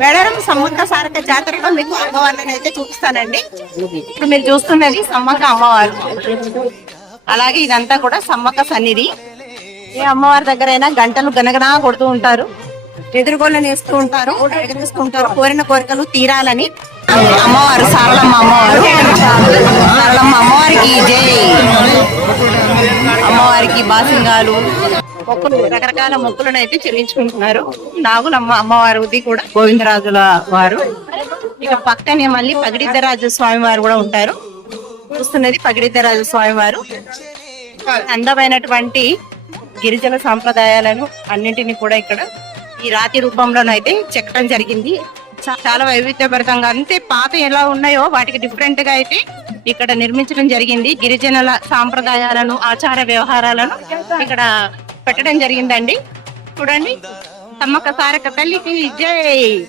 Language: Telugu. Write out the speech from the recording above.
మేడారం సమ్మక్క సారక జాతరలో మీకు అమ్మవారిని అయితే చూపిస్తానండి. ఇప్పుడు మీరు చూస్తున్నది సమ్మక్క అమ్మవారు. అలాగే ఇదంతా కూడా సమ్మక్క సన్నిధి. ఏ అమ్మవారి దగ్గరైనా గంటలు గనగనా కొడుతూ ఉంటారు. ఎదురుగోళ్ళని వేస్తూ ఉంటారు ఎగరేస్తూ ఉంటారు. కోరిన కోరికలు తీరాలని అమ్మవారు సారలమ్మ అమ్మవారు. సారలమ్మ అమ్మవారికి జయ ఈ బాసింగాలు. మొక్కలు రకరకాల మొక్కులను అయితే చెల్లించుకుంటున్నారు. నాగులమ్మ అమ్మవారిది కూడా గోవిందరాజుల వారు. ఇక పక్కనే మళ్ళీ పగిడిద్దరాజు స్వామి వారు కూడా ఉంటారు. చూస్తున్నది పగిడిద్దరాజు స్వామి వారు అందమైనటువంటి గిరిజన సాంప్రదాయాలను అన్నింటినీ కూడా ఇక్కడ ఈ రాతి రూపంలోనైతే చెక్కడం జరిగింది. చాలా వైవిధ్యభరితంగా. అంతే పాత ఎలా ఉన్నాయో వాటికి డిఫరెంట్గా అయితే ఇక్కడ నిర్మించడం జరిగింది. గిరిజనుల సాంప్రదాయాలను ఆచార వ్యవహారాలను ఇక్కడ పెట్టడం జరిగిందండి. చూడండి. సమ్మక్క సారక్క తల్లికి జై!